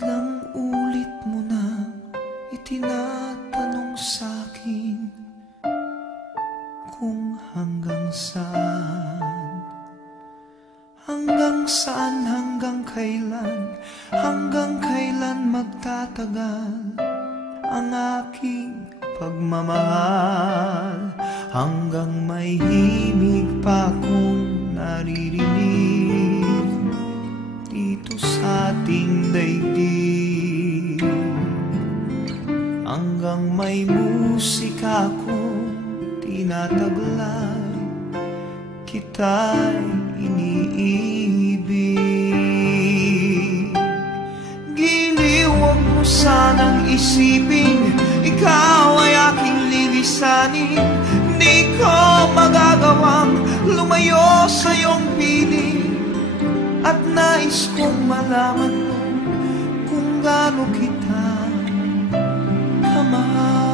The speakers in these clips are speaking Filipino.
Ilang ulit mo na itinatanong sa'kin kung hanggang saan, hanggang kailan magtatagal ang aking pagmamahal, hanggang may himig pa akong naririnig dito sa ating daigdig, hanggang may musika akong tinataglay, kita'y iniibig. Giliw, huwag mo sanang isipin ikaw ay aking lilisanin. Di ko magagawang lumayo sa iyong piling, at nais kong malaman mo kung gaano kita kamahal.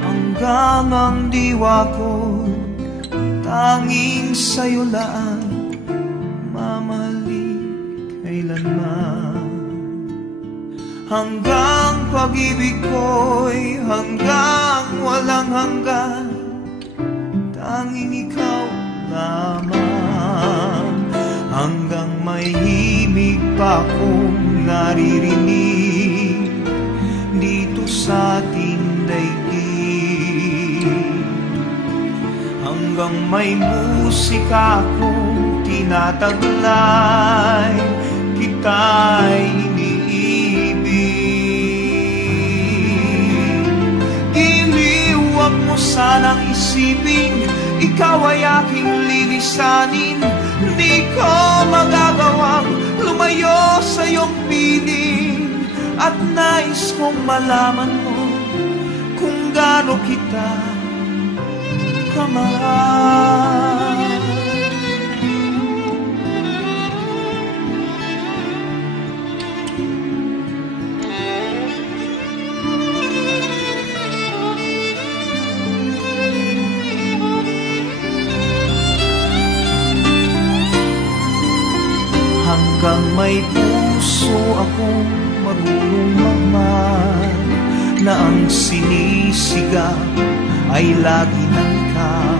Hanggang ang diwa ko tanging sa'yo lang mamahalin kailanman, hanggang pag-ibig ko'y hanggang walang hanggan, tanging ikaw lamang, hanggang may himig pa akong naririnig dito sa ating daigdig, hanggang may musika akong tinataglay, kita'y iniibig. Giliw, huwag mo sanang isipin ikaw ay aking lilisanin. Di ko magagawang lumayo sa iyong piling, at nais kong malaman mo kung gaano kita kamahal. Hanggang may puso akong marunong magmahal, na ang sinisigaw ay lagi ng ikaw.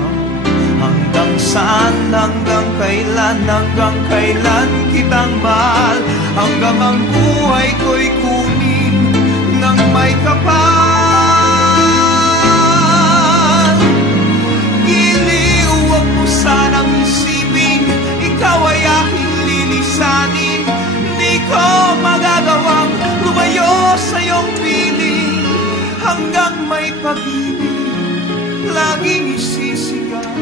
Hanggang saan, hanggang kailan kitang mahal, hanggang ang buhay ko'y kunin ng may kapal. Giliw, huwag mo sanang isipin ikaw ay aking lilisanin. Di ko magagawang lumayo sa iyong piling, hanggang may pag-ibig laging isisigaw